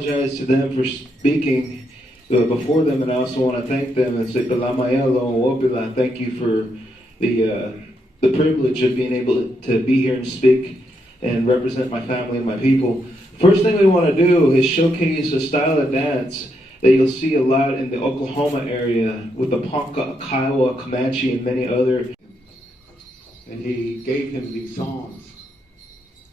apologize to them for speaking before them, and I also want to thank them and say, thank you for the privilege of being able to be here and speak and represent my family and my people. First thing we want to do is showcase a style of dance that you'll see a lot in the Oklahoma area with the Ponca, Kiowa, Comanche, and many other. And he gave him these songs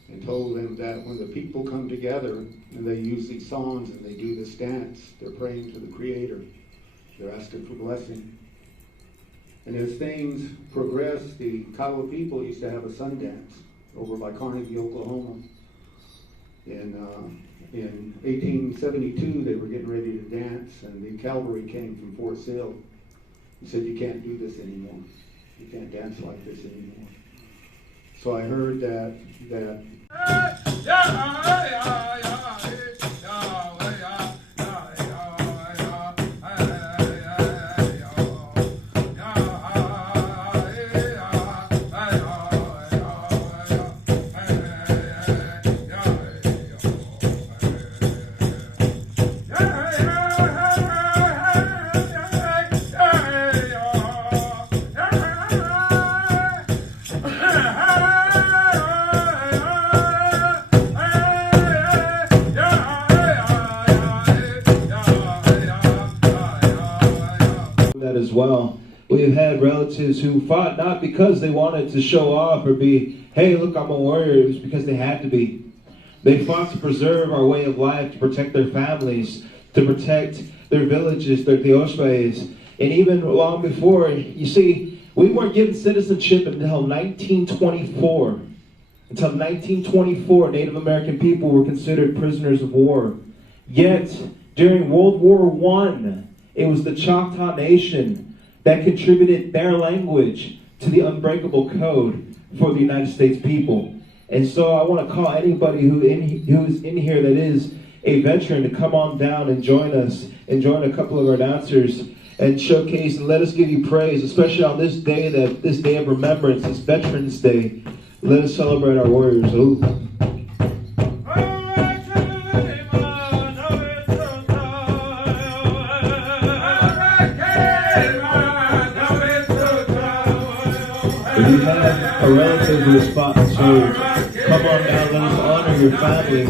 and told him that when the people come together and they use these songs and they do this dance, they're praying to the Creator. They're asking for blessing. And as things progressed, the Kiowa people used to have a sun dance over by Carnegie, Oklahoma. In 1872, they were getting ready to dance, and the cavalry came from Fort Sill and said, "You can't do this anymore. You can't dance like this anymore." So I heard that as well. We've had relatives who fought not because they wanted to show off or be, hey, look, I'm a warrior. It was because they had to be. They fought to preserve our way of life, to protect their families, to protect their villages, their teospaes. And even long before, you see, we weren't given citizenship until 1924. Until 1924, Native American people were considered prisoners of war. Yet, during World War I, it was the Choctaw Nation that contributed their language to the unbreakable code for the United States people. And so I want to call anybody who's in here that is a veteran to come on down and join us and join a couple of our dancers and showcase and let us give you praise, especially on this day, this day of remembrance, this Veterans Day. Let us celebrate our warriors. Ooh. If you have a relative who is fought and served, come on down, let us honor your family.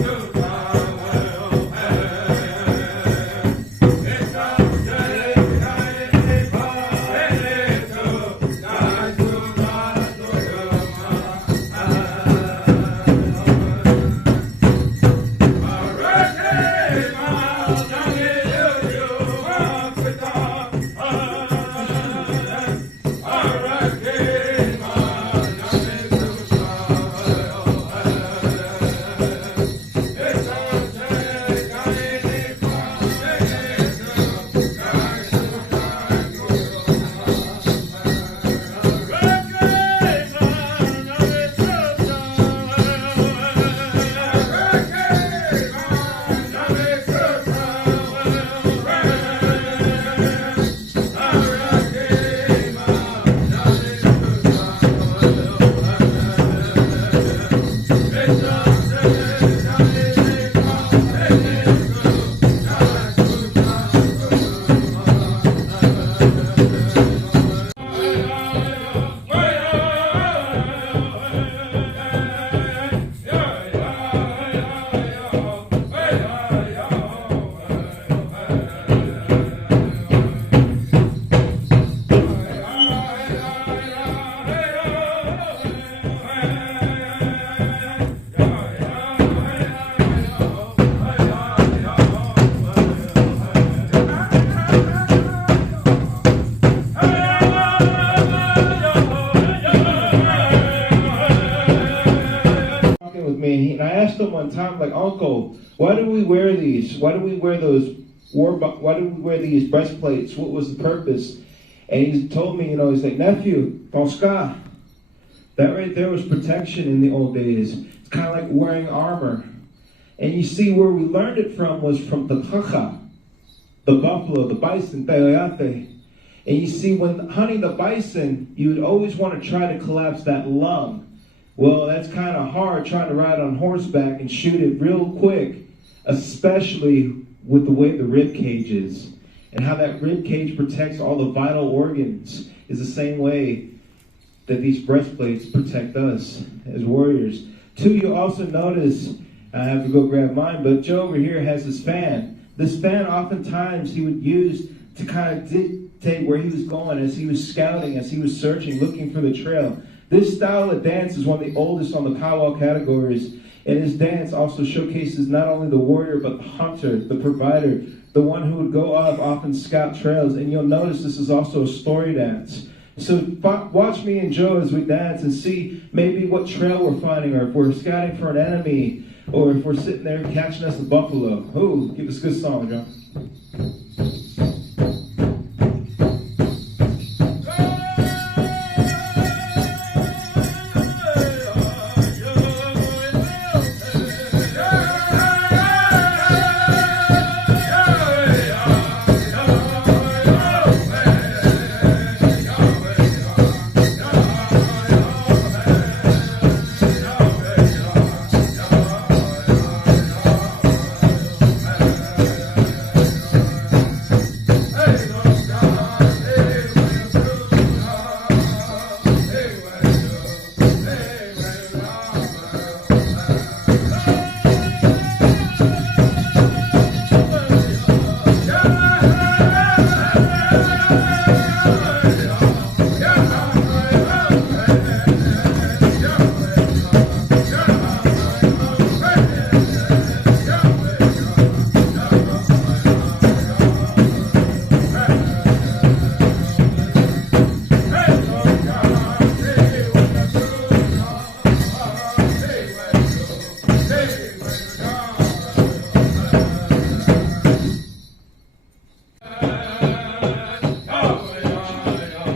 And I asked him one time, like, "Uncle, why do we wear these? Why do we wear why do we wear these breastplates? What was the purpose?" And he told me, he's like, "Nephew, Tosca, that right there was protection in the old days. It's kind of like wearing armor." And you see, where we learned it from was from the caja, the buffalo, the bison, teoyate. And you see, when hunting the bison, you would always want to try to collapse that lung. Well, that's kind of hard, trying to ride on horseback and shoot it real quick especially with the way the rib cage is, and how that rib cage protects all the vital organs is the same way that these breastplates protect us as warriors. Two, you'll also notice, I have to go grab mine, but Joe over here has his fan. This fan oftentimes he would use to kind of dictate where he was going as he was scouting, as he was searching, looking for the trail. This style of dance is one of the oldest on the Pow-Wow categories, and his dance also showcases not only the warrior, but the hunter, the provider, the one who would go off and scout trails. And you'll notice this is also a story dance. So watch me and Joe as we dance and see maybe what trail we're finding, or if we're scouting for an enemy, or if we're sitting there catching us a buffalo. Oh, give us a good song, Joe.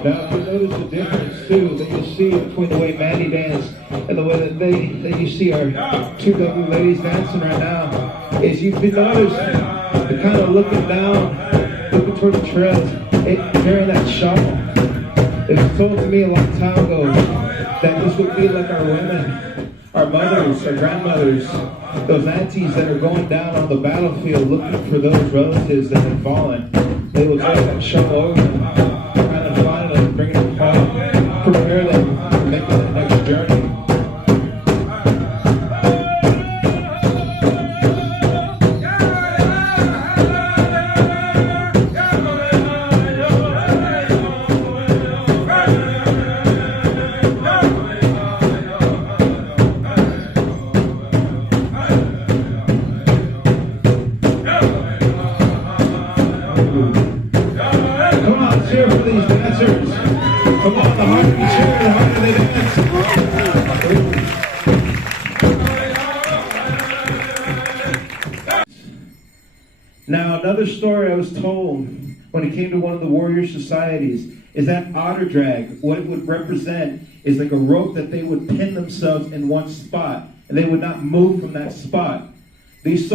Now, if you notice the difference too that you see between the way Maddie danced and the way that you see our two lovely ladies dancing right now, is you've noticed the kind of looking down, looking toward the trails, carrying that shovel. It was told to me a long time ago that this would be like our women, our mothers, our grandmothers, those aunties that are going down on the battlefield looking for those relatives that have fallen. They will take that shovel over them, trying to find them, bring them home, prepare them for making the next journey. Come on, the harder you cheer, the harder they dance. Now, another story I was told when it came to one of the warrior societies is that otter drag, what it would represent is like a rope that they would pin themselves in one spot, and they would not move from that spot. These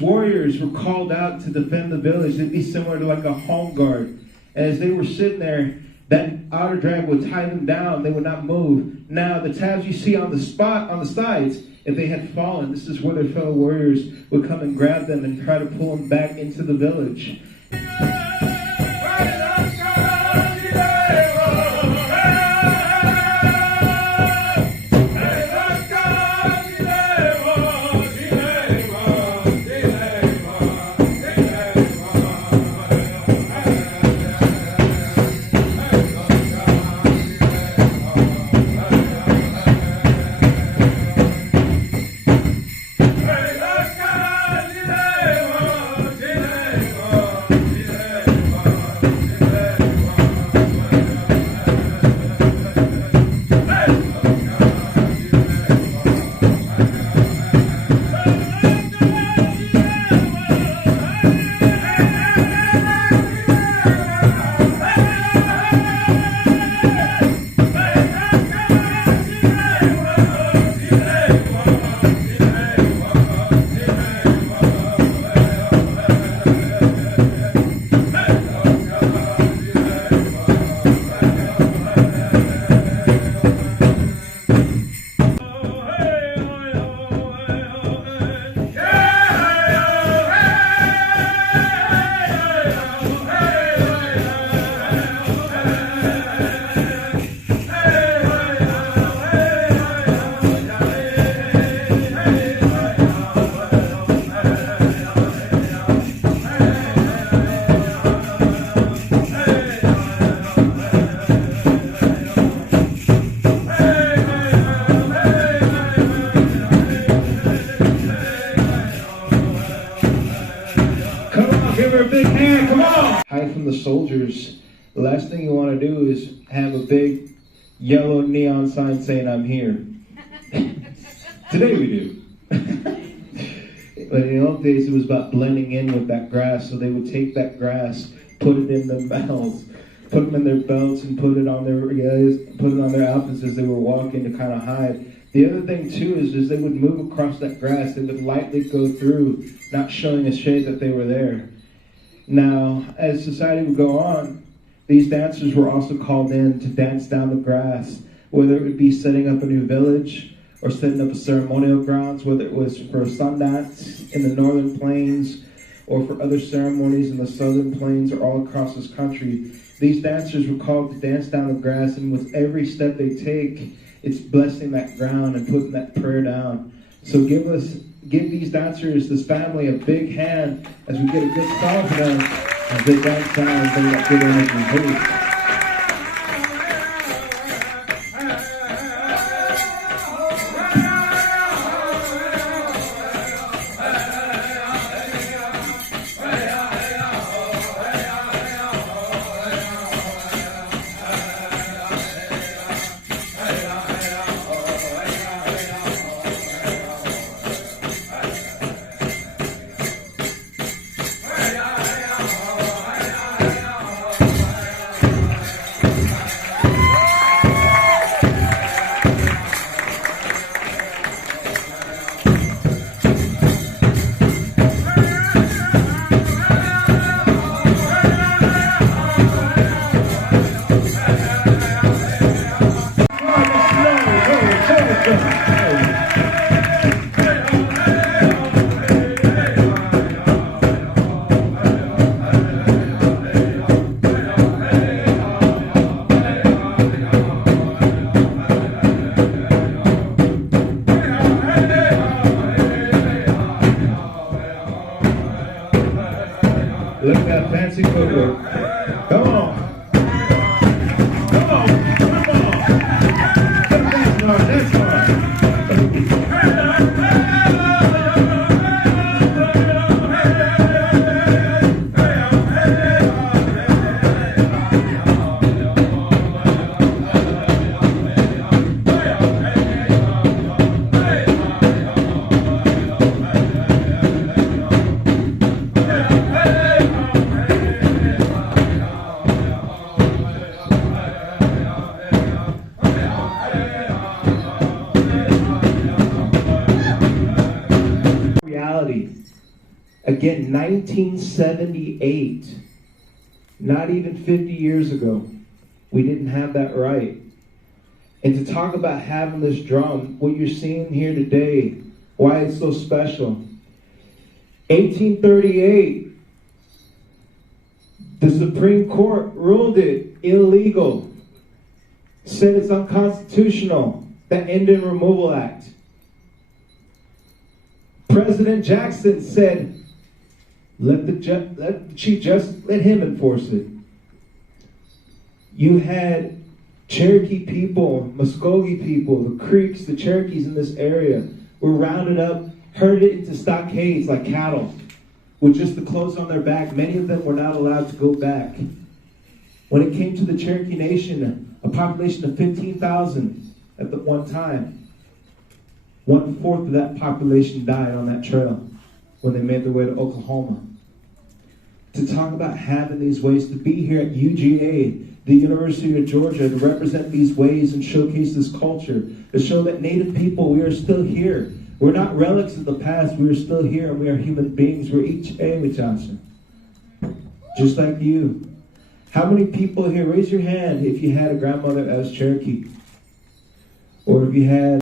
warriors were called out to defend the village. They'd be similar to like a home guard. And as they were sitting there, that otter drag would tie them down. They would not move. Now, the tabs you see on the sides, if they had fallen, this is where their fellow warriors would come and grab them and try to pull them back into the village. Give her a big hand, come on! Hide from the soldiers. The last thing you want to do is have a big yellow neon sign saying, I'm here. Today we do. But in the old days, it was about blending in with that grass. So they would take that grass, put it in their mouths, put them in their belts, and put it on their outfits as they were walking to kind of hide. The other thing too is they would move across that grass. They would lightly go through, not showing a shade that they were there. Now, as society would go on, these dancers were also called in to dance down the grass, whether it would be setting up a new village or setting up a ceremonial grounds, whether it was for a sun dance in the northern plains or for other ceremonies in the southern plains or all across this country. These dancers were called to dance down the grass, and with every step they take, it's blessing that ground and putting that prayer down. So give these dancers, this family, a big hand as we get a good song for them as they dance down and bring that good energy. Hey. Look at that fancy footwork. Come on. Come on. Come on. That's hard. That's hard. Again, 1978, not even 50 years ago, we didn't have that right. And to talk about having this drum, what you're seeing here today, why it's so special. 1838, the Supreme Court ruled it illegal, said it's unconstitutional, the Indian Removal Act. President Jackson said, let the Chief Justice, let him enforce it. You had Cherokee people, Muskogee people, the Creeks, the Cherokees in this area were rounded up, herded into stockades like cattle, with just the clothes on their back. Many of them were not allowed to go back. When it came to the Cherokee Nation, a population of 15,000 at the one time, 1/4 of that population died on that trail when they made their way to Oklahoma. To talk about having these ways, to be here at UGA, the University of Georgia, to represent these ways and showcase this culture, to show that Native people, we are still here. We're not relics of the past, we are still here, and we are human beings. We're each Ewichansa, just like you. How many people here, raise your hand if you had a grandmother that was Cherokee, or if you had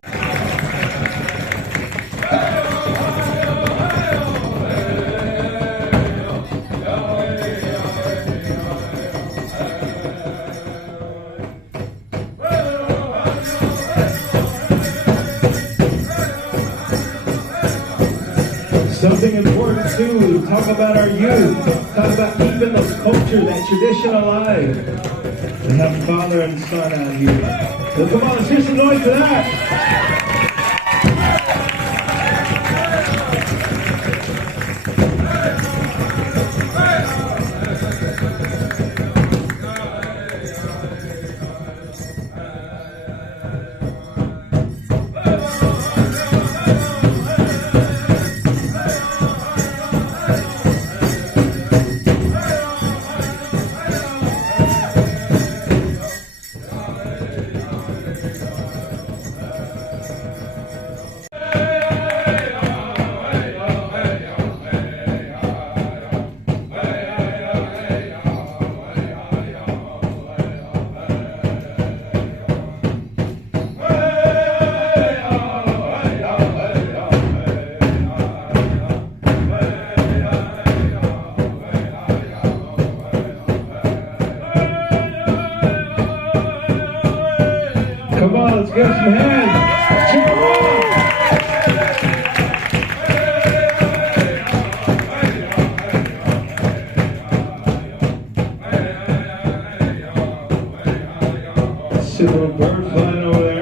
something important too. We talk about our youth, talk about keeping this culture, that tradition alive. We have father and son out here. So come on, let's hear some noise for that. give us some hands. Cheer 'em on. See a little bird flying over there.